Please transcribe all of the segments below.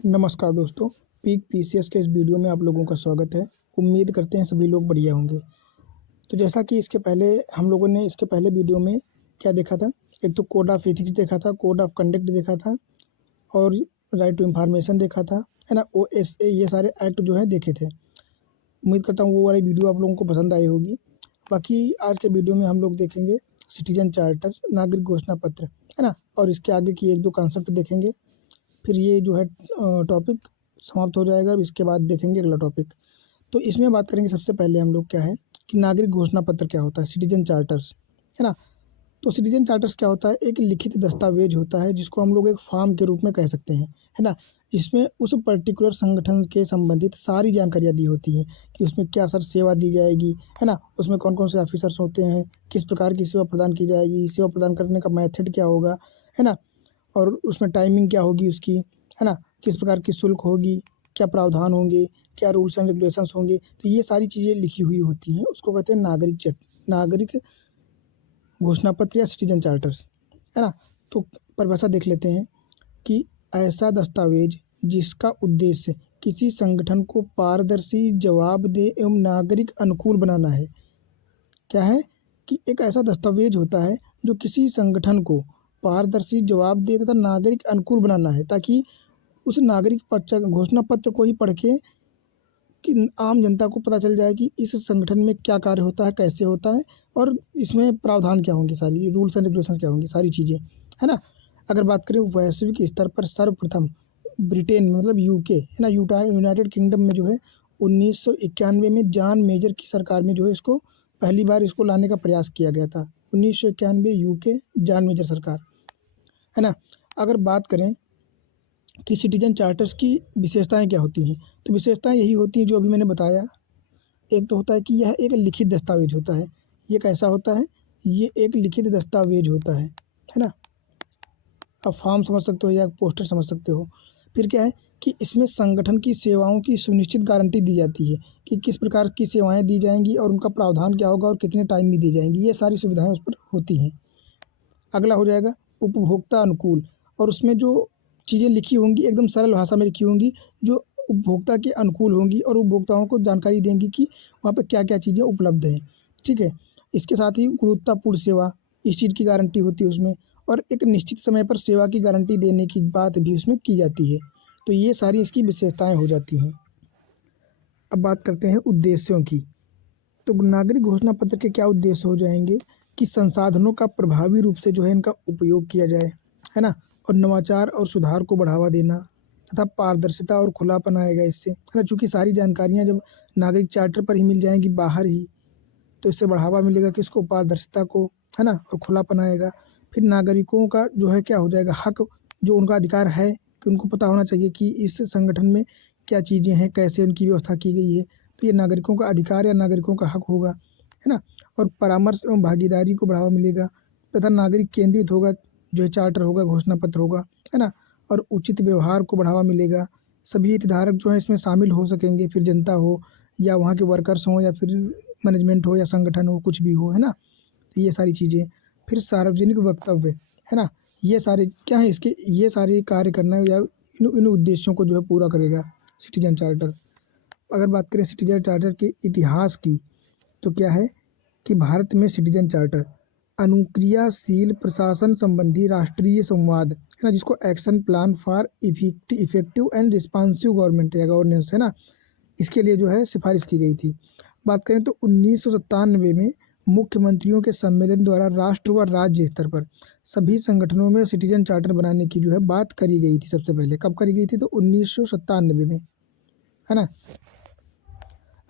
नमस्कार दोस्तों, peak PCS के इस वीडियो में आप लोगों का स्वागत है। उम्मीद करते हैं सभी लोग बढ़िया होंगे। तो जैसा कि इसके पहले हम लोगों ने इसके पहले वीडियो में क्या देखा था, एक तो कोड ऑफ एथिक्स देखा था, कोड ऑफ कंडक्ट देखा था और राइट टू इन्फॉर्मेशन देखा था, है ना। ओएसए ये सारे एक्ट जो है देखे थे। उम्मीद करता हूँ वो वाली वीडियो आप लोगों को पसंद आई होगी। बाकी आज के वीडियो में हम लोग देखेंगे सिटीजन चार्टर, नागरिक घोषणा पत्र, है ना, और इसके आगे की एक दो कॉन्सेप्ट देखेंगे। फिर ये जो है टॉपिक समाप्त हो जाएगा। अब इसके बाद देखेंगे अगला टॉपिक। तो इसमें बात करेंगे सबसे पहले हम लोग क्या है कि नागरिक घोषणा पत्र क्या होता है, सिटीजन चार्टर्स, है ना। तो सिटीजन चार्टर्स क्या होता है, एक लिखित दस्तावेज होता है जिसको हम लोग एक फॉर्म के रूप में कह सकते हैं, है ना। इसमें उस पर्टिकुलर संगठन के संबंधित सारी जानकारियाँ दी होती हैं कि उसमें क्या सर सेवा दी जाएगी, है ना, उसमें कौन कौन से ऑफिसर्स होते हैं, किस प्रकार की सेवा प्रदान की जाएगी, सेवा प्रदान करने का मेथड क्या होगा, है ना, और उसमें टाइमिंग क्या होगी उसकी, है ना, किस प्रकार की शुल्क होगी, क्या प्रावधान होंगे, क्या रूल्स एंड रेगुलेशंस होंगे। तो ये सारी चीज़ें लिखी हुई होती हैं, उसको कहते हैं नागरिक घोषणा पत्र या सिटीजन चार्टर्स, है ना। तो परिभाषा देख लेते हैं कि ऐसा दस्तावेज जिसका उद्देश्य किसी संगठन को पारदर्शी, जवाबदेह एवं नागरिक अनुकूल बनाना है। क्या है कि एक ऐसा दस्तावेज होता है जो किसी संगठन को पारदर्शी, जवाबदेह तथा नागरिक अनुकूल बनाना है, ताकि उस नागरिक घोषणा पत्र को ही पढ़ के कि आम जनता को पता चल जाए कि इस संगठन में क्या कार्य होता है, कैसे होता है और इसमें प्रावधान क्या होंगे, सारी रूल्स एंड रेगुलेशन क्या होंगी, सारी चीज़ें, है ना। अगर बात करें वैश्विक स्तर पर सर्वप्रथम ब्रिटेन में, मतलब यूके, है ना, यूनाइटेड किंगडम में जो है 1991 में जॉन मेजर की सरकार में जो है इसको पहली बार इसको लाने का प्रयास किया गया था। 1991 यूके, जॉन मेजर सरकार, है ना। अगर बात करें कि सिटीजन चार्टर्स की विशेषताएं क्या होती हैं, तो विशेषताएं यही होती हैं जो अभी मैंने बताया। एक तो होता है कि यह एक लिखित दस्तावेज होता है। ये कैसा होता है, ये एक लिखित दस्तावेज होता है ना। आप फॉर्म समझ सकते हो या पोस्टर समझ सकते हो। फिर क्या है कि इसमें संगठन की सेवाओं की सुनिश्चित गारंटी दी जाती है कि किस प्रकार की सेवाएं दी जाएंगी और उनका प्रावधान क्या होगा और कितने टाइम में दी जाएंगी, ये सारी सुविधाएं उस पर होती हैं। अगला हो जाएगा उपभोक्ता अनुकूल, और उसमें जो चीज़ें लिखी होंगी एकदम सरल भाषा में लिखी होंगी जो उपभोक्ता के अनुकूल होंगी और उपभोक्ताओं को जानकारी देंगी कि वहाँ पे क्या क्या चीज़ें उपलब्ध हैं। ठीक है। इसके साथ ही गुणवत्तापूर्ण सेवा, इस चीज़ की गारंटी होती है उसमें, और एक निश्चित समय पर सेवा की गारंटी देने की बात भी उसमें की जाती है। तो ये सारी इसकी विशेषताएं हो जाती हैं। अब बात करते हैं उद्देश्यों की। तो नागरिक घोषणा पत्र के क्या उद्देश्य हो जाएंगे कि संसाधनों का प्रभावी रूप से जो है इनका उपयोग किया जाए, है ना, और नवाचार और सुधार को बढ़ावा देना तथा पारदर्शिता और खुलापन आएगा इससे, है ना। चूँकि सारी जानकारियाँ जब नागरिक चार्टर पर ही मिल जाएंगी बाहर ही, तो इससे बढ़ावा मिलेगा किसको, पारदर्शिता को, है ना, और खुलापन आएगा। फिर नागरिकों का जो है क्या हो जाएगा, हक, जो उनका अधिकार है कि उनको पता होना चाहिए कि इस संगठन में क्या चीज़ें हैं, कैसे उनकी व्यवस्था की गई है। तो ये नागरिकों का अधिकार या नागरिकों का हक होगा, है ना। और परामर्श एवं भागीदारी को बढ़ावा मिलेगा तथा नागरिक केंद्रित होगा जो है चार्टर होगा, घोषणा पत्र होगा, है ना। और उचित व्यवहार को बढ़ावा मिलेगा। सभी हितधारक जो है इसमें शामिल हो सकेंगे, फिर जनता हो या वहाँ के वर्कर्स हों या फिर मैनेजमेंट हो या संगठन हो, कुछ भी हो, है ना। तो ये सारी चीज़ें। फिर सार्वजनिक वक्तव्य, है ना, ये सारे क्या है इसके, ये सारे कार्य करना या इन उद्देश्यों को जो है पूरा करेगा सिटीजन चार्टर। अगर बात करें सिटीजन चार्टर के इतिहास की, तो क्या है कि भारत में सिटीजन चार्टर अनुक्रियाशील प्रशासन संबंधी राष्ट्रीय संवाद, है ना, जिसको action plan for effective and responsive government या गवर्नेंस, है ना, इसके लिए जो है सिफारिश की गई थी। बात करें तो 1997 में मुख्यमंत्रियों के सम्मेलन द्वारा राष्ट्र व राज्य स्तर पर सभी संगठनों में सिटीजन चार्टर बनाने की जो है बात करी गई थी। सबसे पहले कब करी गई थी, तो 1997 में, है ना।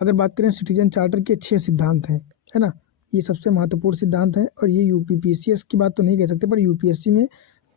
अगर बात करें सिटीजन चार्टर के 6 सिद्धांत हैं, है ना, ये सबसे महत्वपूर्ण सिद्धांत हैं और ये यूपीपीसीएस की बात तो नहीं कह सकते, पर यूपीएससी में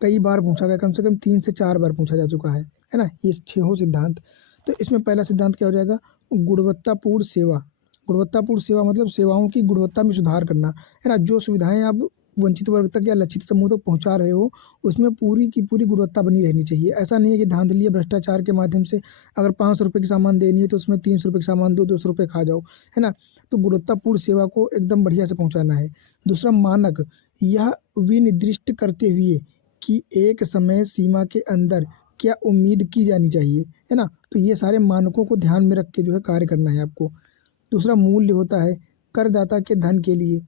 कई बार पूछा गया, कम से कम 3 से 4 बार पूछा जा चुका है ना, ये 6 सिद्धांत। तो इसमें पहला सिद्धांत क्या हो जाएगा, गुणवत्तापूर्ण सेवा। गुणवत्तापूर्ण सेवा मतलब सेवाओं की गुणवत्ता में सुधार करना, है ना। जो सुविधाएं आप वंचित वर्ग तक या लक्षित समूह तक पहुंचा रहे हो, उसमें पूरी की पूरी गुणवत्ता बनी रहनी चाहिए। ऐसा नहीं है कि धांधली या भ्रष्टाचार के माध्यम से अगर 500 रुपये की सामान देनी है तो उसमें 300 रुपये की सामान दो, 200 रुपये खा जाओ, है ना। तो गुणवत्तापूर्ण सेवा को एकदम बढ़िया से पहुंचाना है। दूसरा मानक, यह विनिर्दिष्ट करते हुए कि एक समय सीमा के अंदर क्या उम्मीद की जानी चाहिए, है ना। तो ये सारे मानकों को ध्यान में रख के जो है कार्य करना है आपको। दूसरा मूल्य होता है करदाता के धन के लिए,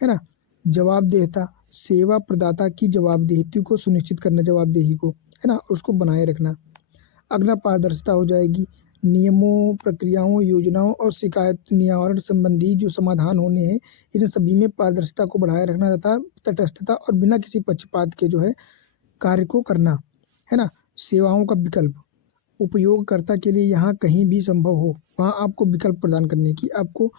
है ना। जवाबदेहता, सेवा प्रदाता की जवाबदेही को सुनिश्चित करना, जवाबदेही को, है ना, और उसको बनाए रखना। अगला पारदर्शिता हो जाएगी, नियमों, प्रक्रियाओं, योजनाओं और शिकायत निवारण संबंधी जो समाधान होने हैं, इन सभी में पारदर्शिता को बढ़ाए रखना तथा तटस्थता और बिना किसी पक्षपात के जो है कार्य को करना, है ना। सेवाओं का विकल्प, उपयोगकर्ता के लिए यहाँ कहीं भी संभव हो वहाँ आपको विकल्प प्रदान करने की, आपको,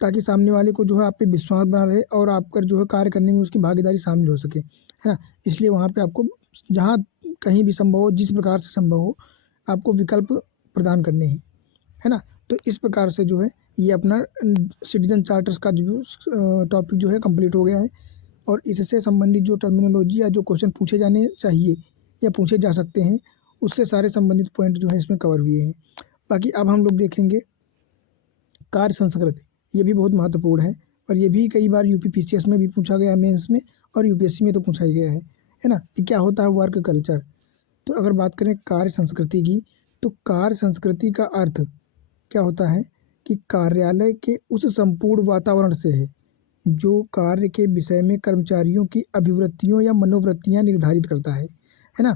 ताकि सामने वाले को जो है आप पे विश्वास बना रहे और आपका जो है कार्य करने में उसकी भागीदारी शामिल हो सके, है ना। इसलिए वहाँ पे आपको जहाँ कहीं भी संभव हो, जिस प्रकार से संभव हो, आपको विकल्प प्रदान करने हैं, है ना। तो इस प्रकार से जो है ये अपना सिटीजन चार्टर्स का जो टॉपिक जो है कंप्लीट हो गया है। और इससे संबंधित जो टर्मिनोलॉजी या जो क्वेश्चन पूछे जाने चाहिए या पूछे जा सकते हैं, उससे सारे संबंधित पॉइंट जो है इसमें कवर हुए हैं। बाकी अब हम लोग देखेंगे कार्य संस्कृति, ये भी बहुत महत्वपूर्ण है और ये भी कई बार यूपी पीसीएस में भी पूछा गया है, मेंस में, और यूपीएससी में तो पूछा ही गया है ना, कि क्या होता है वर्क कल्चर। तो अगर बात करें कार्य संस्कृति की, तो कार्य संस्कृति का अर्थ क्या होता है कि कार्यालय के उस संपूर्ण वातावरण से है जो कार्य के विषय में कर्मचारियों की अभिवृत्तियों या मनोवृत्तियां निर्धारित करता है ना।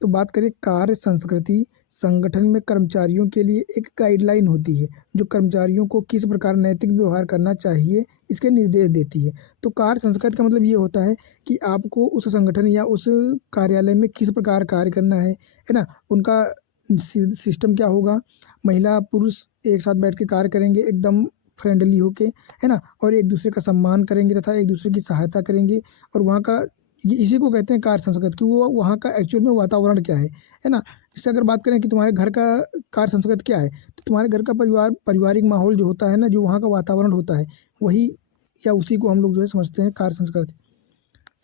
तो बात करें कार्य संस्कृति, संगठन में कर्मचारियों के लिए एक गाइडलाइन होती है जो कर्मचारियों को किस प्रकार नैतिक व्यवहार करना चाहिए इसके निर्देश देती है। तो कार्य संस्कृति का मतलब ये होता है कि आपको उस संगठन या उस कार्यालय में किस प्रकार कार्य करना है ना। उनका सिस्टम क्या होगा, महिला पुरुष एक साथ बैठ के कार्य करेंगे एकदम फ्रेंडली होके, है ना, और एक दूसरे का सम्मान करेंगे तथा एक दूसरे की सहायता करेंगे। और वहाँ का ये इसी को कहते हैं कार्य संस्कृति कि वो वहाँ का एक्चुअल में वातावरण क्या है ना। जैसे अगर बात करें कि तुम्हारे घर का कार्य संस्कृति क्या है, तो तुम्हारे घर का पारिवारिक माहौल जो होता है ना, जो वहाँ का वातावरण होता है, वही या उसी को हम लोग जो है समझते हैं कार्य संस्कृति।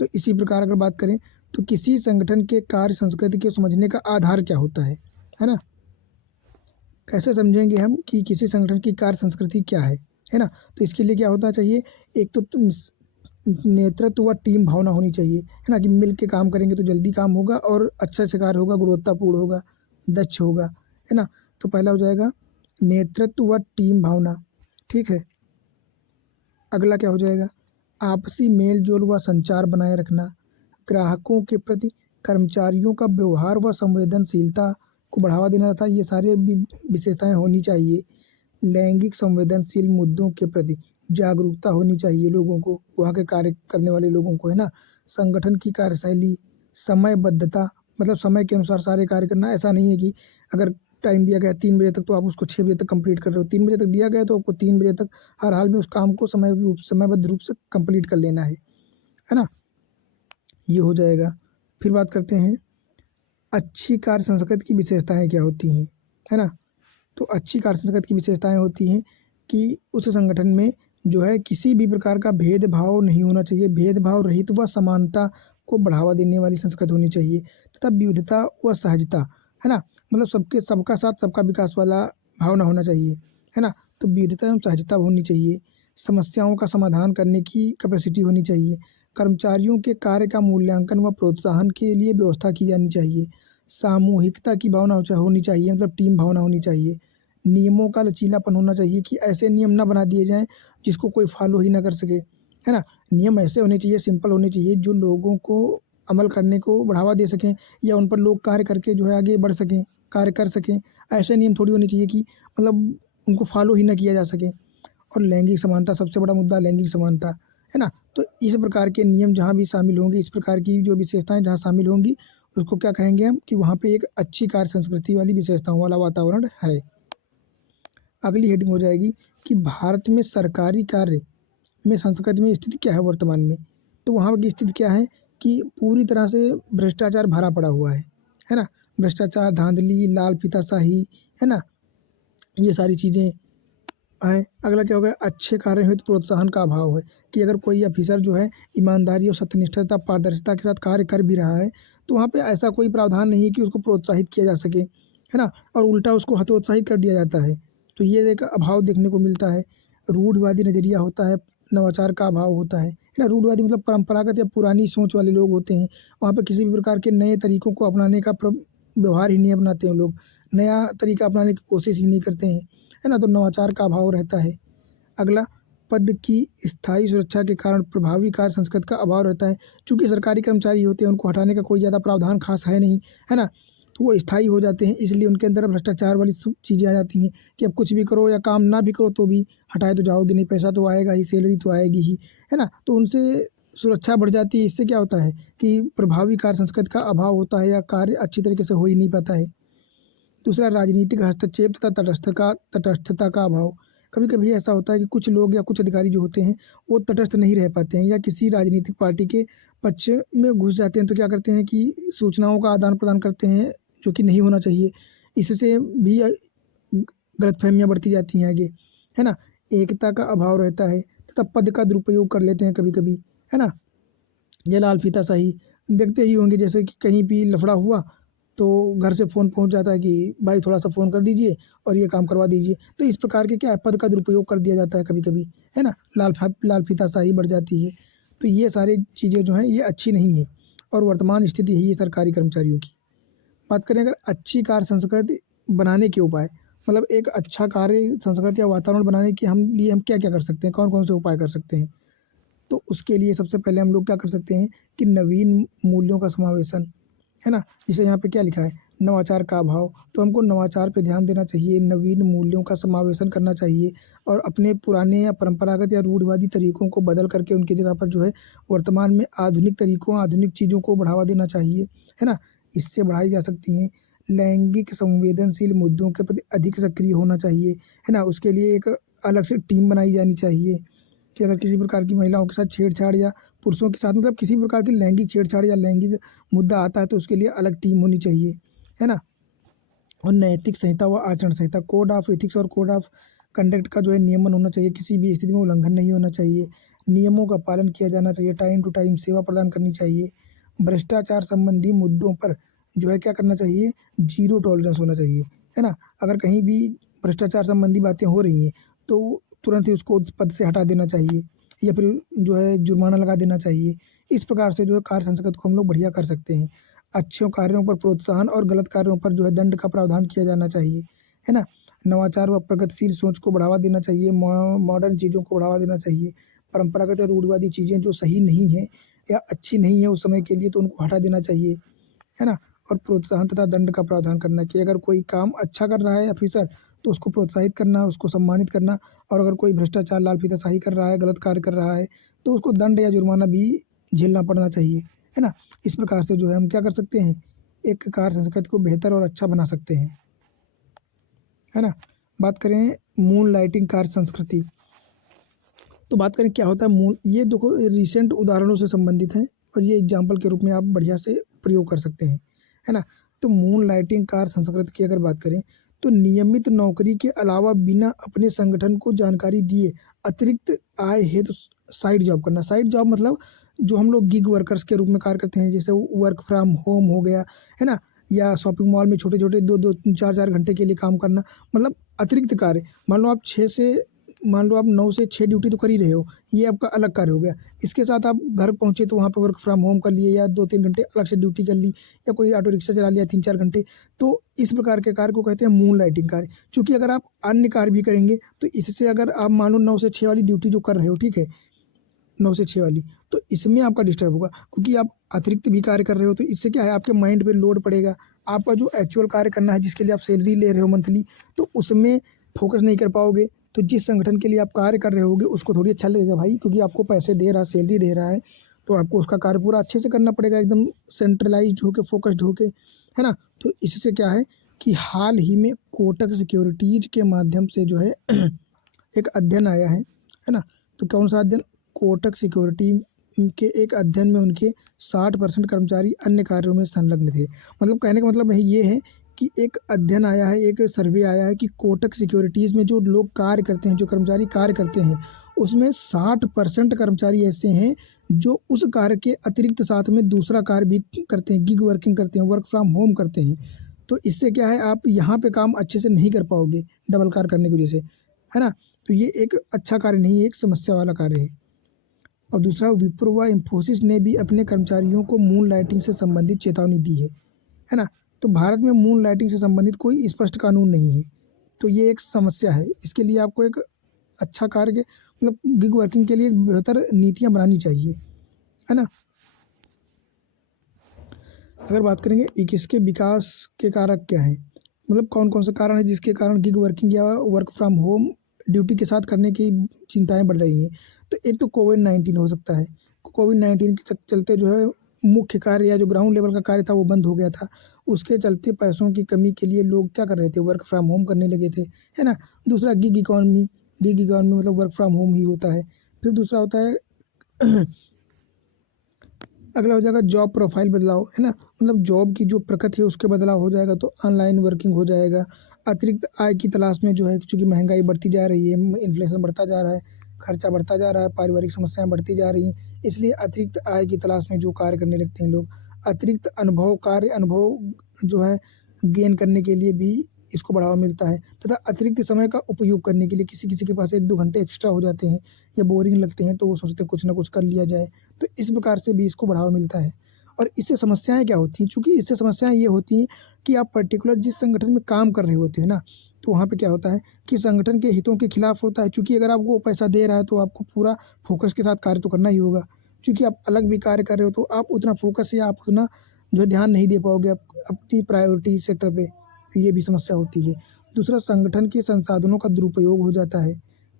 तो इसी प्रकार अगर बात करें तो किसी संगठन के कार्य संस्कृति को समझने का आधार क्या होता है ना। कैसे समझेंगे हम कि किसी संगठन की कार्य संस्कृति क्या है ना। तो इसके लिए क्या होता चाहिए, एक तो नेतृत्व व टीम भावना होनी चाहिए, है ना, कि मिल के काम करेंगे तो जल्दी काम होगा और अच्छा से कार्य होगा, गुणवत्तापूर्ण होगा, दक्ष होगा, है ना। तो पहला हो जाएगा नेतृत्व व टीम भावना, ठीक है। अगला क्या हो जाएगा, आपसी मेल जोल व संचार बनाए रखना, ग्राहकों के प्रति कर्मचारियों का व्यवहार व संवेदनशीलता को बढ़ावा देना तथा ये सारे विशेषताएं होनी चाहिए। लैंगिक संवेदनशील मुद्दों के प्रति जागरूकता होनी चाहिए लोगों को, वहाँ के कार्य करने वाले लोगों को, है ना। संगठन की कार्यशैली, समयबद्धता, मतलब समय के अनुसार सारे कार्य करना। ऐसा नहीं है कि अगर टाइम दिया गया 3 बजे तक तो आप उसको 6 बजे तक कंप्लीट कर रहे हो, 3 बजे तक दिया गया तो आपको 3 बजे तक हर हाल में उस काम को समयबद्ध रूप से कंप्लीट कर लेना है ना। ये हो जाएगा। फिर बात करते हैं अच्छी कार्य संस्कृति की विशेषताएं क्या होती हैं, है ना। तो अच्छी कार्य संस्कृति की विशेषताएं होती हैं कि उस संगठन में जो है किसी भी प्रकार का भेदभाव नहीं होना चाहिए, भेदभाव रहित व समानता को बढ़ावा देने वाली संस्कृति होनी चाहिए तथा विविधता व सहजता, है ना, मतलब सबका साथ सबका विकास वाला भावना होना चाहिए, है ना। तो विविधता एवं सहजता होनी चाहिए। समस्याओं का समाधान करने की कैपेसिटी होनी चाहिए। कर्मचारियों के कार्य का मूल्यांकन व प्रोत्साहन के लिए व्यवस्था की जानी चाहिए। सामूहिकता की भावना होनी चाहिए, मतलब टीम भावना होनी चाहिए। नियमों का लचीलापन होना चाहिए कि ऐसे नियम ना बना दिए जाएं जिसको कोई फॉलो ही ना कर सके, है ना। नियम ऐसे होने चाहिए, सिंपल होने चाहिए, जो लोगों को अमल करने को बढ़ावा दे सकें या उन पर लोग कार्य करके जो है आगे बढ़ सकें, कार्य कर सकें। ऐसे नियम थोड़ी होने चाहिए कि मतलब उनको फॉलो ही ना किया जा सके। और लैंगिक समानता, सबसे बड़ा मुद्दा लैंगिक समानता, है ना। तो इस प्रकार के नियम जहाँ भी शामिल होंगे, इस प्रकार की जो विशेषताएं जहाँ शामिल होंगी, उसको क्या कहेंगे हम कि वहाँ पे एक अच्छी कार्य संस्कृति वाली विशेषताओं वाला वातावरण है। अगली हेडिंग हो जाएगी कि भारत में सरकारी कार्य में संस्कृति में स्थिति क्या है वर्तमान में। तो वहाँ की स्थिति क्या है कि पूरी तरह से भ्रष्टाचार भरा पड़ा हुआ है ना। भ्रष्टाचार, धांधली, लाल फीताशाही, है ना, ये सारी चीज़ें है। अगला क्या होगा, अच्छे कार्य हेतु प्रोत्साहन का अभाव है कि अगर कोई ऑफिसर जो है ईमानदारी और सत्यनिष्ठता पारदर्शिता के साथ कार्य कर भी रहा है तो वहाँ पे ऐसा कोई प्रावधान नहीं है कि उसको प्रोत्साहित किया जा सके, है ना, और उल्टा उसको हतोत्साहित कर दिया जाता है। तो ये एक अभाव देखने को मिलता है। रूढ़वादी नज़रिया होता है, नवाचार का अभाव होता है ना। रूढ़वादी मतलब परंपरागत या पुरानी सोच वाले लोग होते हैं, वहाँ पर किसी भी प्रकार के नए तरीकों को अपनाने का व्यवहार ही नहीं अपनाते हैं लोग, नया तरीका अपनाने की कोशिश ही नहीं करते हैं, है ना। तो नवाचार का अभाव रहता है। अगला, पद की स्थायी सुरक्षा के कारण प्रभावी कार्य संस्कृति का अभाव रहता है। चूंकि सरकारी कर्मचारी होते हैं, उनको हटाने का कोई ज़्यादा प्रावधान खास है नहीं, है ना। तो वो स्थायी हो जाते हैं, इसलिए उनके अंदर भ्रष्टाचार वाली चीज़ें आ जाती हैं कि अब कुछ भी करो या काम ना भी करो तो भी हटाए तो जाओगे नहीं, पैसा तो आएगा ही, सैलरी तो आएगी ही, है ना। तो उनसे सुरक्षा बढ़ जाती है। इससे क्या होता है कि प्रभावी कार्य संस्कृति का अभाव होता है या कार्य अच्छी तरीके से हो ही नहीं पाता है। दूसरा, राजनीतिक हस्तक्षेप तथा तटस्थता का अभाव। कभी कभी ऐसा होता है कि कुछ लोग या कुछ अधिकारी जो होते हैं वो तटस्थ नहीं रह पाते हैं या किसी राजनीतिक पार्टी के पक्ष में घुस जाते हैं, तो क्या करते हैं कि सूचनाओं का आदान प्रदान करते हैं जो कि नहीं होना चाहिए। इससे भी गलतफहमियां बढ़ती जाती हैं आगे, है ना। एकता का अभाव रहता है तथा पद का दुरुपयोग कर लेते हैं कभी कभी, है ना। ये लाल फीताशाही देखते ही होंगे, जैसे कि कहीं भी लफड़ा हुआ तो घर से फ़ोन पहुंच जाता है कि भाई थोड़ा सा फ़ोन कर दीजिए और ये काम करवा दीजिए। तो इस प्रकार के क्या है, पद का दुरुपयोग कर दिया जाता है कभी कभी, है ना। लाल फीताशाही बढ़ जाती है। तो ये सारी चीज़ें जो हैं ये अच्छी नहीं है और वर्तमान स्थिति यही है सरकारी कर्मचारियों की। बात करें अगर अच्छी कार्य संस्कृति बनाने के उपाय, मतलब एक अच्छा कार्य संस्कृति या वातावरण बनाने के हम क्या क्या कर सकते हैं, कौन कौन से उपाय कर सकते हैं। तो उसके लिए सबसे पहले हम लोग क्या कर सकते हैं कि नवीन मूल्यों का समावेशन, है ना। जैसे यहाँ पे क्या लिखा है, नवाचार का अभाव, तो हमको नवाचार पे ध्यान देना चाहिए, नवीन मूल्यों का समावेशन करना चाहिए और अपने पुराने या परंपरागत या रूढ़िवादी तरीकों को बदल करके उनकी जगह पर जो है वर्तमान में आधुनिक तरीकों, आधुनिक चीज़ों को बढ़ावा देना चाहिए, है ना। इससे बढ़ाई जा सकती हैं। लैंगिक संवेदनशील मुद्दों के प्रति अधिक सक्रिय होना चाहिए, है ना। उसके लिए एक अलग से टीम बनाई जानी चाहिए कि अगर किसी प्रकार की महिलाओं के साथ छेड़छाड़ या पुरुषों के साथ, मतलब किसी प्रकार की लैंगिक छेड़छाड़ या लैंगिक मुद्दा आता है तो उसके लिए अलग टीम होनी चाहिए, है ना। और नैतिक संहिता व आचरण संहिता, कोड ऑफ एथिक्स और कोड ऑफ कंडक्ट का जो है नियमन होना चाहिए, किसी भी स्थिति में उल्लंघन नहीं होना चाहिए, नियमों का पालन किया जाना चाहिए, टाइम टू टाइम सेवा प्रदान करनी चाहिए। भ्रष्टाचार संबंधी मुद्दों पर जो है क्या करना चाहिए, जीरो टॉलरेंस होना चाहिए, है ना। अगर कहीं भी भ्रष्टाचार संबंधी बातें हो रही हैं तो तुरंत ही उसको उस पद से हटा देना चाहिए या फिर जो है जुर्माना लगा देना चाहिए। इस प्रकार से जो है कार्य संस्कृति को हम लोग बढ़िया कर सकते हैं। अच्छे कार्यों पर प्रोत्साहन और गलत कार्यों पर जो है दंड का प्रावधान किया जाना चाहिए, है ना। नवाचार व प्रगतिशील सोच को बढ़ावा देना चाहिए, मॉडर्न चीज़ों को बढ़ावा देना चाहिए। परंपरागत या रूढ़िवादी चीज़ें जो सही नहीं है या अच्छी नहीं है उस समय के लिए तो उनको हटा देना चाहिए, है ना। और प्रोत्साहन तथा दंड का प्रावधान करना कि अगर कोई काम अच्छा कर रहा है ऑफिसर तो उसको प्रोत्साहित करना, उसको सम्मानित करना, और अगर कोई भ्रष्टाचार लाल फीताशाही कर रहा है, गलत कार्य कर रहा है तो उसको दंड या जुर्माना भी झेलना पड़ना चाहिए, है ना। इस प्रकार से जो है हम क्या कर सकते हैं, एक कार्य संस्कृति को बेहतर और अच्छा बना सकते हैं, है ना। बात करें मून लाइटिंग कार्य संस्कृति, तो बात करें क्या होता है मून, ये देखो रिसेंट उदाहरणों से संबंधित है और ये एग्जाम्पल के रूप में आप बढ़िया से प्रयोग कर सकते हैं, है ना। तो मून लाइटिंग कार्य संस्कृति की अगर बात करें तो नियमित नौकरी के अलावा बिना अपने संगठन को जानकारी दिए अतिरिक्त आय हेतु साइड जॉब करना। साइड जॉब मतलब जो हम लोग गिग वर्कर्स के रूप में कार्य करते हैं, जैसे वर्क फ्रॉम होम हो गया, है ना, या शॉपिंग मॉल में छोटे छोटे 2-2 4-4 घंटे के लिए काम करना, मतलब अतिरिक्त कार्य। मान लो आप 9 से 6 ड्यूटी तो कर ही रहे हो, ये आपका अलग कार्य हो गया। इसके साथ आप घर पहुंचे तो वहाँ पे वर्क फ्रॉम होम कर लिए या 2-3 घंटे अलग से ड्यूटी कर ली या कोई ऑटो रिक्शा चला लिया 3-4 घंटे। तो इस प्रकार के कार्य को कहते हैं मून लाइटिंग कार्य। क्योंकि अगर आप अन्य कार्य भी करेंगे तो इससे अगर आप मान लो 9 से 6 वाली ड्यूटी जो कर रहे हो, ठीक है, 9 से 6 वाली, तो इसमें आपका डिस्टर्ब होगा क्योंकि आप अतिरिक्त भी कार्य कर रहे हो। तो इससे क्या है, आपके माइंड पे लोड पड़ेगा, आपका जो एक्चुअल कार्य करना है जिसके लिए आप सैलरी ले रहे हो मंथली, तो उसमें फोकस नहीं कर पाओगे। तो जिस संगठन के लिए आप कार्य कर रहे होगे उसको थोड़ी अच्छा लगेगा भाई, क्योंकि आपको पैसे दे रहा है, सैलरी दे रहा है, तो आपको उसका कार्य पूरा अच्छे से करना पड़ेगा, एकदम सेंट्रलाइज्ड होके, फोकस्ड होके, है ना। तो इससे क्या है कि हाल ही में कोटक सिक्योरिटीज के माध्यम से जो है एक अध्ययन आया है ना। तो कौन सा अध्ययन, कोटक सिक्योरिटी के एक अध्ययन में उनके 60% कर्मचारी अन्य कार्यों में संलग्न थे। मतलब कहने का मतलब ये है कि एक अध्ययन आया है, एक सर्वे आया है कि कोटक सिक्योरिटीज़ में जो लोग कार्य करते हैं, जो कर्मचारी कार्य करते हैं, उसमें 60% कर्मचारी ऐसे हैं जो उस कार्य के अतिरिक्त साथ में दूसरा कार्य भी करते हैं, गिग वर्किंग करते हैं, वर्क फ्रॉम होम करते हैं। तो इससे क्या है, आप यहाँ पे काम अच्छे से नहीं कर पाओगे डबल कार्य करने की वजह से, है ना। तो ये एक अच्छा कार्य नहीं है, एक समस्या वाला कार्य है। और दूसरा, विप्रो व इंफोसिस ने भी अपने कर्मचारियों को मून लाइटिंग से संबंधित चेतावनी दी है ना। तो भारत में मून लाइटिंग से संबंधित कोई स्पष्ट कानून नहीं है, तो ये एक समस्या है। इसके लिए आपको एक अच्छा कार्य मतलब गिग वर्किंग के लिए एक बेहतर नीतियाँ बनानी चाहिए, है ना। अगर बात करेंगे इसके विकास के कारक क्या हैं, मतलब कौन कौन से कारण हैं जिसके कारण गिग वर्किंग या वर्क फ्रॉम होम ड्यूटी के साथ करने की चिंताएं बढ़ रही हैं। तो एक तो कोविड-19 हो सकता है। कोविड-19 के चलते जो है मुख्य कार्य या जो ग्राउंड लेवल का कार्य था वो बंद हो गया था। उसके चलते पैसों की कमी के लिए लोग क्या कर रहे थे, वर्क फ्रॉम होम करने लगे थे, है ना। दूसरा गिग इकॉनमी मतलब वर्क फ्रॉम होम ही होता है। फिर दूसरा होता है अगला हो जाएगा जॉब प्रोफाइल बदलाव, है ना। मतलब जॉब की जो प्रकृति है उसके बदलाव हो जाएगा, तो ऑनलाइन वर्किंग हो जाएगा। अतिरिक्त आय की तलाश में जो है, चूँकि महंगाई बढ़ती जा रही है, इन्फ्लेशन बढ़ता जा रहा है, खर्चा बढ़ता जा रहा है, पारिवारिक समस्याएँ बढ़ती जा रही हैं, इसलिए अतिरिक्त आय की तलाश में जो कार्य करने लगते हैं लोग। अतिरिक्त अनुभव जो है गेन करने के लिए भी इसको बढ़ावा मिलता है, तथा अतिरिक्त समय का उपयोग करने के लिए किसी-किसी के पास 1-2 घंटे एक्स्ट्रा हो जाते हैं या बोरिंग लगते हैं, तो वो सोचते हैं कुछ ना कुछ कर लिया जाए। तो इस प्रकार से भी इसको बढ़ावा मिलता है। और इससे समस्याएँ क्या होती हैं, चूँकि इससे समस्याएँ ये होती हैं कि आप पर्टिकुलर जिस संगठन में काम कर रहे होते हैं ना, तो वहाँ पे क्या होता है कि संगठन के हितों के खिलाफ होता है। चूँकि अगर आपको पैसा दे रहा है तो आपको पूरा फ़ोकस के साथ कार्य तो करना ही होगा। चूँकि आप अलग भी कार्य कर रहे हो तो आप उतना फ़ोकस या आप उतना जो है ध्यान नहीं दे पाओगे अपनी प्रायोरिटी सेक्टर पे, ये भी समस्या होती है। दूसरा, संगठन के संसाधनों का दुरुपयोग हो जाता है।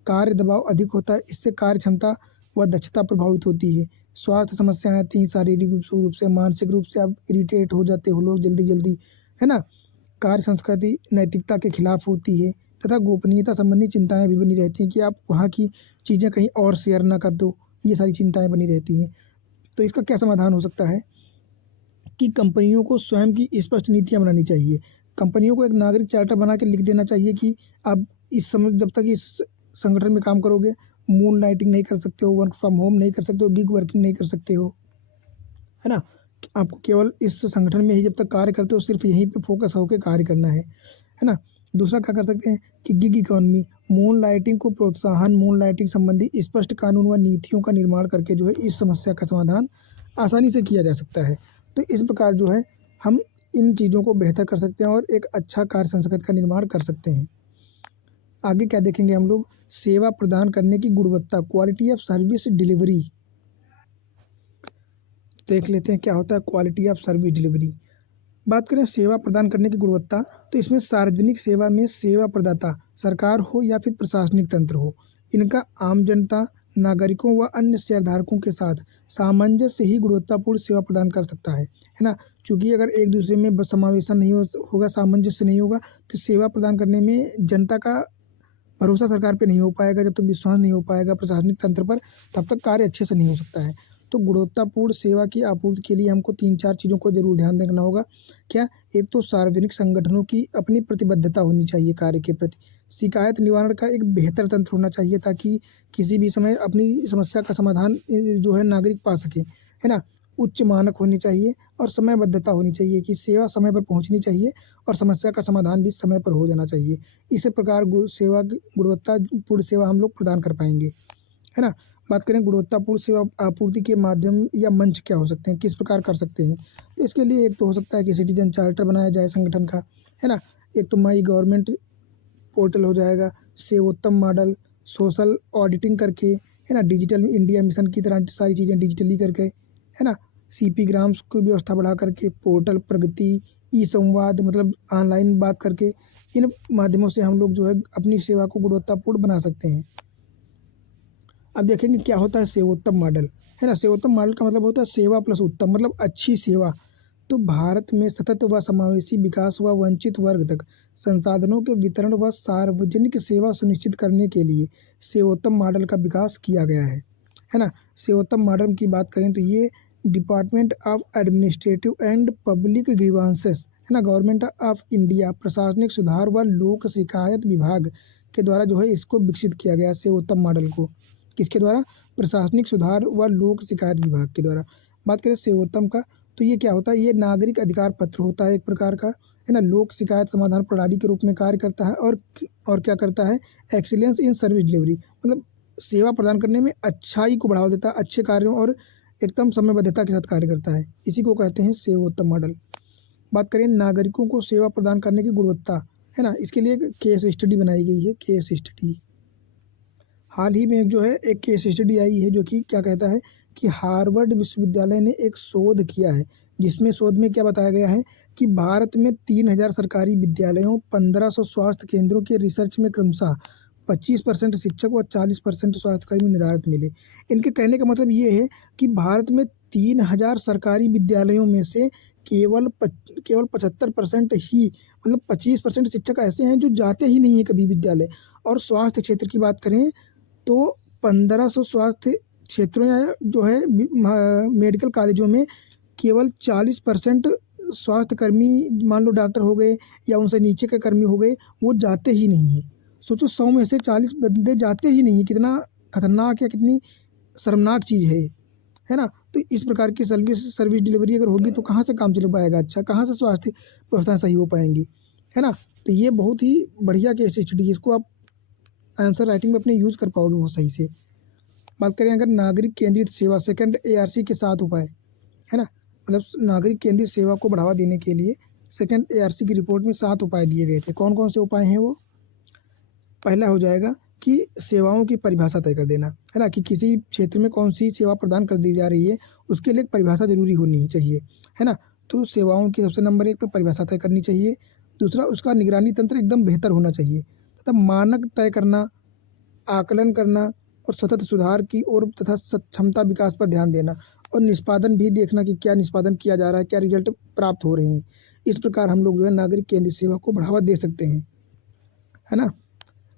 कार्य दबाव अधिक होता है, इससे कार्य क्षमता व दक्षता प्रभावित होती है। स्वास्थ्य समस्याएँ आती हैं, शारीरिक रूप से, मानसिक रूप से आप इरिटेट हो जाते हो लोग जल्दी-जल्दी, है ना? कार्य संस्कृति नैतिकता के खिलाफ होती है, तथा गोपनीयता संबंधी चिंताएँ भी बनी रहती हैं कि आप वहाँ की चीज़ें कहीं और शेयर ना कर दो, ये सारी चिंताएँ बनी रहती हैं। तो इसका क्या समाधान हो सकता है कि कंपनियों को स्वयं की स्पष्ट नीतियाँ बनानी चाहिए। कंपनियों को एक नागरिक चार्टर बना के लिख देना चाहिए कि आप इस समय जब तक इस संगठन में काम करोगे, मून लाइटिंग नहीं कर सकते हो, वर्क फ्रॉम होम नहीं कर सकते हो, गिग वर्किंग नहीं कर सकते हो, है ना? आपको केवल इस संगठन में ही जब तक कार्य करते हो सिर्फ़ यहीं पे फ़ोकस होके कार्य करना है ना? दूसरा क्या कर सकते हैं कि गिग इकॉनमी, मून लाइटिंग को प्रोत्साहन, मून लाइटिंग संबंधी स्पष्ट कानून व नीतियों का निर्माण करके जो है इस समस्या का समाधान आसानी से किया जा सकता है। तो इस प्रकार जो है हम इन चीज़ों को बेहतर कर सकते हैं और एक अच्छा कार्य संस्कृति का निर्माण कर सकते हैं। आगे क्या देखेंगे हम लोग, सेवा प्रदान करने की गुणवत्ता, क्वालिटी ऑफ सर्विस डिलीवरी। देख लेते हैं क्या होता है क्वालिटी ऑफ सर्विस डिलीवरी। बात करें सेवा प्रदान करने की गुणवत्ता, तो इसमें सार्वजनिक सेवा में सेवा प्रदाता सरकार हो या फिर प्रशासनिक तंत्र हो, इनका आम जनता, नागरिकों व अन्य शेयरधारकों के साथ सामंजस्य से ही गुणवत्तापूर्ण सेवा प्रदान कर सकता है ना। चूँकि अगर एक दूसरे में समावेशन नहीं होगा, सामंजस्य नहीं होगा, तो सेवा प्रदान करने में जनता का भरोसा सरकार पे नहीं हो पाएगा। जब तक विश्वास नहीं हो पाएगा प्रशासनिक तंत्र पर, तब तक कार्य अच्छे से नहीं हो सकता है। तो गुणवत्तापूर्ण सेवा की आपूर्ति के लिए हमको 3-4 चीज़ों को ज़रूर ध्यान रखना होगा। क्या? एक तो सार्वजनिक संगठनों की अपनी प्रतिबद्धता होनी चाहिए कार्य के प्रति। शिकायत निवारण का एक बेहतर तंत्र होना चाहिए ताकि किसी भी समय अपनी समस्या का समाधान जो है नागरिक पा सकें, है ना? उच्च मानक होने चाहिए और समयबद्धता होनी चाहिए कि सेवा समय पर पहुँचनी चाहिए और समस्या का समाधान भी समय पर हो जाना चाहिए। इसी प्रकार सेवा की गुणवत्तापूर्ण सेवा हम लोग प्रदान कर पाएँगे, है ना? बात करें गुणवत्तापूर्ण सेवा आपूर्ति के माध्यम या मंच क्या हो सकते हैं, किस प्रकार कर सकते हैं? तो इसके लिए एक तो हो सकता है कि सिटीजन चार्टर बनाया जाए संगठन का, है ना? एक तो माई गवर्नमेंट पोर्टल हो जाएगा, सेवोत्तम मॉडल, सोशल ऑडिटिंग करके, है ना? डिजिटल इंडिया मिशन की तरह सारी चीज़ें डिजिटली करके, है ना? सीपी ग्राम्स की व्यवस्था बढ़ा करके, पोर्टल प्रगति, ई-संवाद मतलब ऑनलाइन बात करके, इन माध्यमों से हम लोग जो है अपनी सेवा को गुणवत्तापूर्ण बना सकते हैं। अब देखेंगे क्या होता है सेवोत्तम मॉडल, है ना। सेवोत्तम मॉडल का मतलब होता है सेवा प्लस उत्तम, मतलब अच्छी सेवा। तो भारत में सतत व समावेशी विकास व वंचित वर्ग तक संसाधनों के वितरण व सार्वजनिक सेवा सुनिश्चित करने के लिए सेवोत्तम मॉडल का विकास किया गया है ना। सेवोत्तम मॉडल की बात करें तो ये department of administrative and public grievances, है ना, गवर्नमेंट ऑफ इंडिया प्रशासनिक सुधार व लोक शिकायत विभाग के द्वारा जो है इसको विकसित किया गया सेवोत्तम मॉडल को। किसके द्वारा? प्रशासनिक सुधार व लोक शिकायत विभाग के द्वारा। बात करें सेवोत्तम का, तो ये क्या होता है, ये नागरिक अधिकार पत्र होता है एक प्रकार का, है ना। लोक शिकायत समाधान प्रणाली के रूप में कार्य करता है और क्या करता है, एक्सीलेंस इन सर्विस डिलीवरी, मतलब सेवा प्रदान करने में अच्छाई को बढ़ावा देता है, अच्छे कार्यों और एकदम समयबद्धता के साथ कार्य करता है। इसी को कहते हैं सेवोत्तम मॉडल। बात करें नागरिकों को सेवा प्रदान करने की गुणवत्ता, है ना, इसके लिए एक केस स्टडी बनाई गई है, केस स्टडी। हाल ही में जो है एक केस स्टडी आई है जो कि क्या कहता है कि हार्वर्ड विश्वविद्यालय ने एक शोध किया है, जिसमें शोध में क्या बताया गया है कि भारत में 3000 सरकारी विद्यालयों, 1500 स्वास्थ्य केंद्रों के रिसर्च में क्रमशः 25% शिक्षक और 40% स्वास्थ्यकर्मी निर्धारित मिले। इनके कहने का मतलब ये है कि भारत में 3000 सरकारी विद्यालयों में से केवल 75% ही, मतलब 25% शिक्षक ऐसे हैं जो जाते ही नहीं है कभी विद्यालय। और स्वास्थ्य क्षेत्र की बात करें तो 1500 स्वास्थ्य क्षेत्रों या जो है मेडिकल कॉलेजों में केवल 40% स्वास्थ्यकर्मी, मान लो डॉक्टर हो गए या उनसे नीचे के कर्मी हो गए, वो जाते ही नहीं हैं। सोचो 100 में से 40 बंदे जाते ही नहीं हैं, कितना खतरनाक या कितनी शर्मनाक चीज़ है ना। तो इस प्रकार की सर्विस डिलीवरी अगर होगी तो कहाँ से काम चल पाएगा, अच्छा कहाँ से स्वास्थ्य व्यवस्था सही हो पाएंगी, है ना। तो ये बहुत ही बढ़िया केस स्टडी है, इसको आप आंसर राइटिंग में अपने यूज़ कर पाओगे बहुत सही से। बात करें अगर नागरिक केंद्रित सेवा, सेकंड ARC के 7 उपाय, है ना, मतलब नागरिक केंद्रित सेवा को बढ़ावा देने के लिए सेकंड ARC की रिपोर्ट में 7 उपाय दिए गए थे। कौन कौन से उपाय हैं वो? पहला हो जाएगा कि सेवाओं की परिभाषा तय कर देना, है ना, कि किसी क्षेत्र में कौन सी सेवा प्रदान कर दी जा रही है उसके लिए एक परिभाषा जरूरी होनी ही चाहिए, है ना। तो सेवाओं की सबसे नंबर 1 पे परिभाषा तय करनी चाहिए। दूसरा, उसका निगरानी तंत्र एकदम बेहतर होना चाहिए तथा मानक तय करना, आकलन करना और सतत सुधार की ओर तथा क्षमता विकास पर ध्यान देना और निष्पादन भी देखना कि क्या निष्पादन किया जा रहा है, क्या रिजल्ट प्राप्त हो रहे हैं। इस प्रकार हम लोग जो है नागरिक केंद्रित सेवा को बढ़ावा दे सकते हैं, है ना।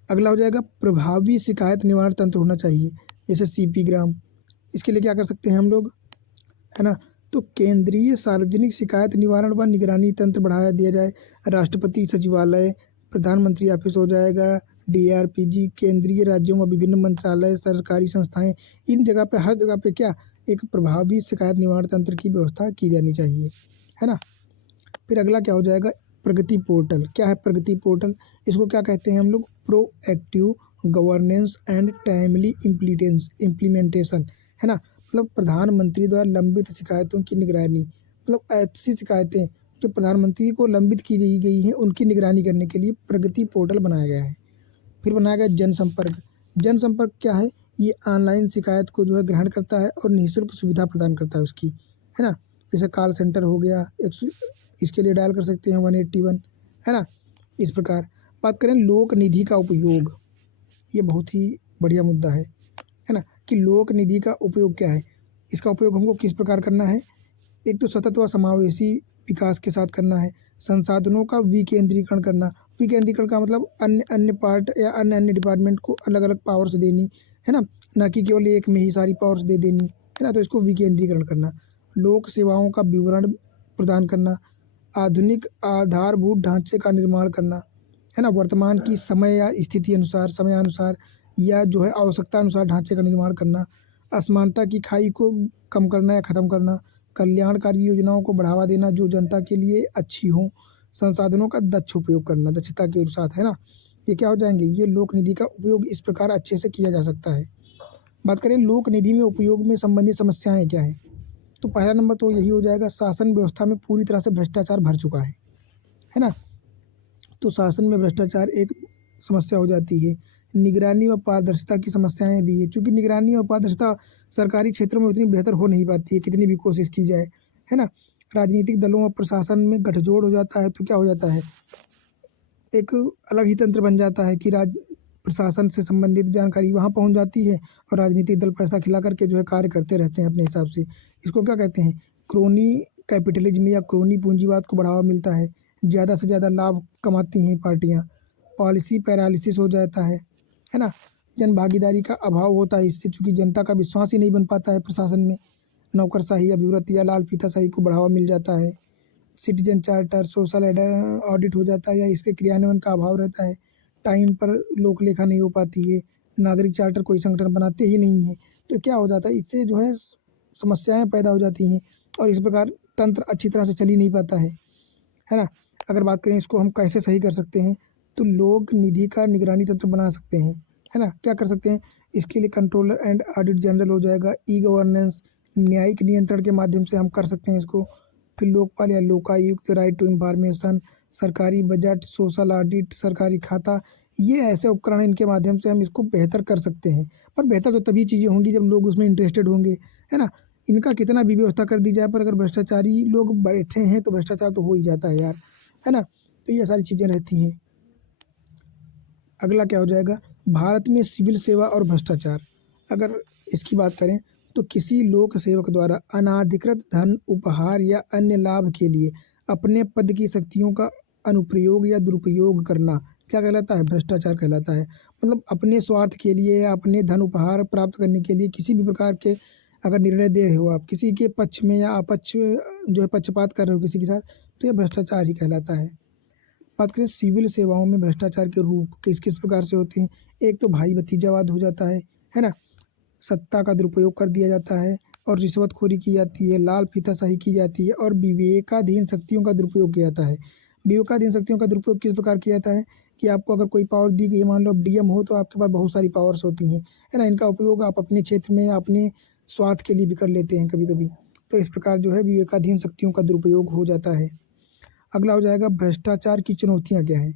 अगला हो जाएगा प्रभावी शिकायत निवारण तंत्र होना चाहिए, जैसे CP ग्राम। इसके लिए क्या कर सकते हैं हम लोग, है ना, तो केंद्रीय सार्वजनिक शिकायत निवारण व निगरानी तंत्र बढ़ाया दिया जाए। राष्ट्रपति सचिवालय, प्रधानमंत्री ऑफिस हो जाएगा, DRPG, केंद्रीय राज्यों व विभिन्न मंत्रालय, सरकारी संस्थाएं, इन जगह पे, हर जगह पे क्या एक प्रभावी शिकायत निवारण तंत्र की व्यवस्था की जानी चाहिए, है ना। फिर अगला क्या हो जाएगा, प्रगति पोर्टल। क्या है प्रगति पोर्टल? इसको क्या कहते हैं हम लोग, proactive governance and timely implementation, है ना। मतलब प्रधानमंत्री द्वारा लंबित शिकायतों की निगरानी, मतलब ऐसी शिकायतें जो प्रधानमंत्री को लंबित की गई हैं उनकी निगरानी करने के लिए प्रगति पोर्टल बनाया गया है। फिर बनाया गया जनसंपर्क। जनसंपर्क क्या है, ये ऑनलाइन शिकायत को जो है ग्रहण करता है और निःशुल्क सुविधा प्रदान करता है उसकी, है ना। जैसे कॉल सेंटर हो गया, इसके लिए डायल कर सकते हैं 181, है ना। इस प्रकार बात करें लोक निधि का उपयोग, ये बहुत ही बढ़िया मुद्दा है ना, कि लोक निधि का उपयोग क्या है। इसका उपयोग हमको किस प्रकार करना है, एक तो सतत व समावेशी विकास के साथ करना है। संसाधनों का विकेंद्रीकरण करना, विकेंद्रीकरण का मतलब अन्य अन्य पार्ट या अन्य अन्य डिपार्टमेंट को अलग अलग पावर्स देनी, है ना, ना कि केवल एक में ही सारी पावर्स दे देनी, है ना। तो इसको विकेंद्रीकरण करना। लोक सेवाओं का विवरण प्रदान करना, आधुनिक आधारभूत ढांचे का निर्माण करना, है ना, वर्तमान की समय या स्थिति अनुसार, समयानुसार या जो है आवश्यकता अनुसार ढांचे का निर्माण करना, असमानता की खाई को कम करना या ख़त्म करना, कल्याणकारी योजनाओं को बढ़ावा देना जो जनता के लिए अच्छी हों, संसाधनों का दक्ष उपयोग करना दक्षता के साथ, है ना। ये क्या हो जाएंगे, ये लोक निधि का उपयोग इस प्रकार अच्छे से किया जा सकता है। बात करें लोक निधि में उपयोग में संबंधित समस्याएं क्या हैं, तो पहला नंबर तो यही हो जाएगा, शासन व्यवस्था में पूरी तरह से भ्रष्टाचार भर चुका है ना। तो शासन में भ्रष्टाचार एक समस्या हो जाती है। निगरानी व पारदर्शिता की समस्याएं भी है, क्योंकि निगरानी और पारदर्शिता सरकारी क्षेत्रों में उतनी बेहतर हो नहीं पाती है कितनी भी कोशिश की जाए, है ना। राजनीतिक दलों और प्रशासन में गठजोड़ हो जाता है तो क्या हो जाता है, एक अलग ही तंत्र बन जाता है कि प्रशासन से संबंधित जानकारी वहाँ पहुँच जाती है और राजनीतिक दल पैसा खिला करके जो है कार्य करते रहते हैं अपने हिसाब से। इसको क्या कहते हैं, क्रोनी कैपिटलिज्म या क्रोनी पूंजीवाद को बढ़ावा मिलता है। ज़्यादा से ज़्यादा लाभ कमाती हैं पार्टियाँ, पॉलिसी पैरालिसिस हो जाता है ना। जन भागीदारी का अभाव होता है इससे, चूँकि जनता का विश्वास ही नहीं बन पाता है प्रशासन में। नौकरशाही, अभिवृत्ति या लाल फीताशाही को बढ़ावा मिल जाता है। सिटीजन चार्टर, सोशल ऑडिट हो जाता है या इसके क्रियान्वयन का अभाव रहता है। टाइम पर लोक लेखा नहीं हो पाती है। नागरिक चार्टर कोई संगठन बनाते ही नहीं है, तो क्या हो जाता है, इससे जो है समस्याएं पैदा हो जाती हैं और इस प्रकार तंत्र अच्छी तरह से चल ही नहीं पाता है ना। अगर बात करें इसको हम कैसे सही कर सकते हैं, तो लोक निधि का निगरानी तंत्र बना सकते हैं, है ना। क्या कर सकते हैं, इसके लिए कंट्रोलर एंड ऑडिट जनरल हो जाएगा। ई गवर्नेंस, न्यायिक नियंत्रण के माध्यम से हम कर सकते हैं इसको। फिर लोकपाल या लोकायुक्त, राइट टू इंफॉर्मेशन, सरकारी बजट, सोशल ऑडिट, सरकारी खाता, ये ऐसे उपकरण हैं, इनके माध्यम से हम इसको बेहतर कर सकते हैं। पर बेहतर तो तभी चीज़ें होंगी जब लोग उसमें इंटरेस्टेड होंगे, है ना। इनका कितना भी व्यवस्था कर दी जाए, पर अगर भ्रष्टाचारी लोग बैठे हैं तो भ्रष्टाचार तो हो ही जाता है यार, है ना। तो ये सारी चीज़ें रहती हैं। अगला क्या हो जाएगा, भारत में सिविल सेवा और भ्रष्टाचार। अगर इसकी बात करें तो किसी लोक सेवक द्वारा अनाधिकृत धन, उपहार या अन्य लाभ के लिए अपने पद की शक्तियों का अनुप्रयोग या दुरुपयोग करना क्या कहलाता है, भ्रष्टाचार कहलाता है। मतलब अपने स्वार्थ के लिए या अपने धन उपहार प्राप्त करने के लिए किसी भी प्रकार के अगर निर्णय दे रहे हो आप किसी के पक्ष में या अपक्ष जो है पक्षपात कर रहे हो किसी के साथ, तो यह भ्रष्टाचार ही कहलाता है। बात करें सिविल सेवाओं में भ्रष्टाचार के रूप किस किस प्रकार से होते हैं। एक तो भाई भतीजावाद हो जाता है ना। सत्ता का दुरुपयोग कर दिया जाता है और रिश्वतखोरी की जाती है, लाल फीताशाही की जाती है और विवेकाधीन शक्तियों का दुरुपयोग किया जाता है। विवेकाधीन शक्तियों का दुरुपयोग किस प्रकार किया जाता है कि आपको अगर कोई पावर दी गई है, मान लो आप डीएम हो तो आपके पास बहुत सारी पावर्स होती हैं, है ना। इनका उपयोग आप अपने क्षेत्र में अपने स्वार्थ के लिए भी कर लेते हैं कभी कभी। तो इस प्रकार जो है विवेकाधीन शक्तियों का दुरुपयोग हो जाता है। अगला हो जाएगा भ्रष्टाचार की चुनौतियाँ क्या हैं।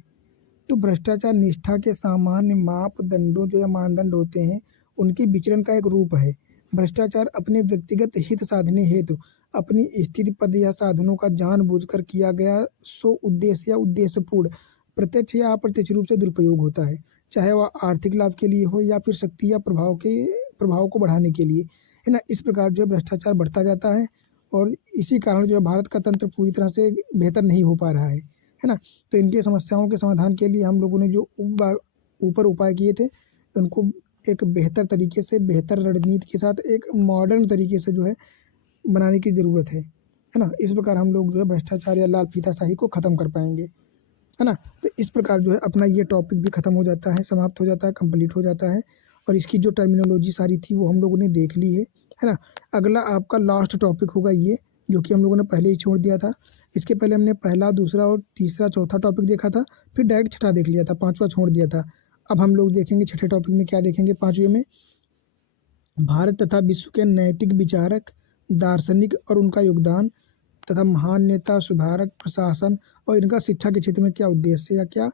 तो भ्रष्टाचार निष्ठा के सामान्य मापदंडों जो या मानदंड होते हैं उनके विचलन का एक रूप है। भ्रष्टाचार अपने व्यक्तिगत हित साधने हेतु अपनी स्थिति, पद या साधनों का जानबूझकर किया गया सो उद्देश्य या उद्देश्यपूर्ण प्रत्यक्ष या अप्रत्यक्ष रूप से दुरुपयोग होता है, चाहे वह आर्थिक लाभ के लिए हो या फिर शक्ति या प्रभाव को बढ़ाने के लिए, है ना। इस प्रकार जो है भ्रष्टाचार बढ़ता जाता है और इसी कारण जो है भारत का तंत्र पूरी तरह से बेहतर नहीं हो पा रहा है ना। तो इनकी समस्याओं के समाधान के लिए हम लोगों ने जो ऊपर उपाय किए थे उनको एक बेहतर तरीके से, बेहतर रणनीति के साथ एक मॉडर्न तरीके से जो है बनाने की ज़रूरत है ना। इस प्रकार हम लोग जो है भ्रष्टाचार या लाल फीताशाही को ख़त्म कर पाएंगे, है ना। तो इस प्रकार जो है अपना ये टॉपिक भी ख़त्म हो जाता है, समाप्त हो जाता है, कंप्लीट हो जाता है। और इसकी जो टर्मिनोलॉजी सारी थी वो हम लोगों ने देख ली है ना। अगला आपका लास्ट टॉपिक होगा ये, जो कि हम लोगों ने पहले ही छोड़ दिया था। इसके पहले हमने पहला, दूसरा और तीसरा, चौथा टॉपिक देखा था, फिर डायरेक्ट छठा देख लिया था, पाँचवा छोड़ दिया था। अब हम लोग देखेंगे छठे टॉपिक में क्या देखेंगे, पाँचवें में भारत तथा विश्व के नैतिक विचारक, दार्शनिक और उनका योगदान तथा महान नेता, सुधारक, प्रशासन और इनका शिक्षा के क्षेत्र में क्या उद्देश्य या क्या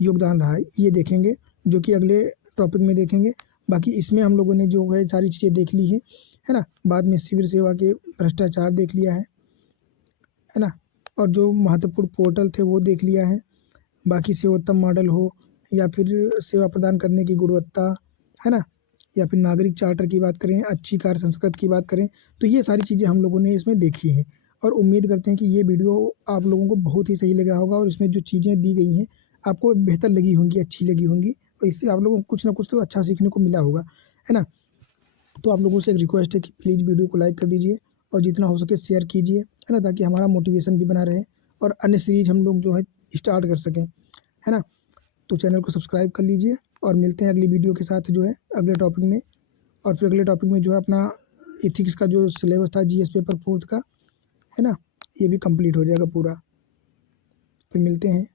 योगदान रहा है, ये देखेंगे, जो कि अगले टॉपिक में देखेंगे। बाकी इसमें हम लोगों ने जो है सारी चीज़ें देख ली है ना। बाद में सिविल सेवा के भ्रष्टाचार देख लिया है ना। और जो महत्वपूर्ण पोर्टल थे वो देख लिया है। बाकी सेवोत्तम मॉडल हो या फिर सेवा प्रदान करने की गुणवत्ता, है ना, या फिर नागरिक चार्टर की बात करें, अच्छी कार्य संस्कृति की बात करें, तो ये सारी चीज़ें हम लोगों ने इसमें देखी हैं। और उम्मीद करते हैं कि ये वीडियो आप लोगों को बहुत ही सही लगा होगा और इसमें जो चीज़ें दी गई हैं आपको बेहतर लगी होंगी, अच्छी लगी होंगी और इससे आप लोगों को कुछ ना कुछ तो अच्छा सीखने को मिला होगा, है ना। तो आप लोगों से एक रिक्वेस्ट है कि प्लीज़ वीडियो को लाइक कर दीजिए और जितना हो सके शेयर कीजिए, है ना, ताकि हमारा मोटिवेशन भी बना रहे और अन्य सीरीज हम लोग जो है स्टार्ट कर सकें, है ना। तो चैनल को सब्सक्राइब कर लीजिए और मिलते हैं अगली वीडियो के साथ जो है अगले टॉपिक में। और फिर अगले टॉपिक में जो है अपना इथिक्स का जो सिलेबस था जीएस पेपर 4 का, है ना, ये भी कंप्लीट हो जाएगा पूरा। फिर मिलते हैं।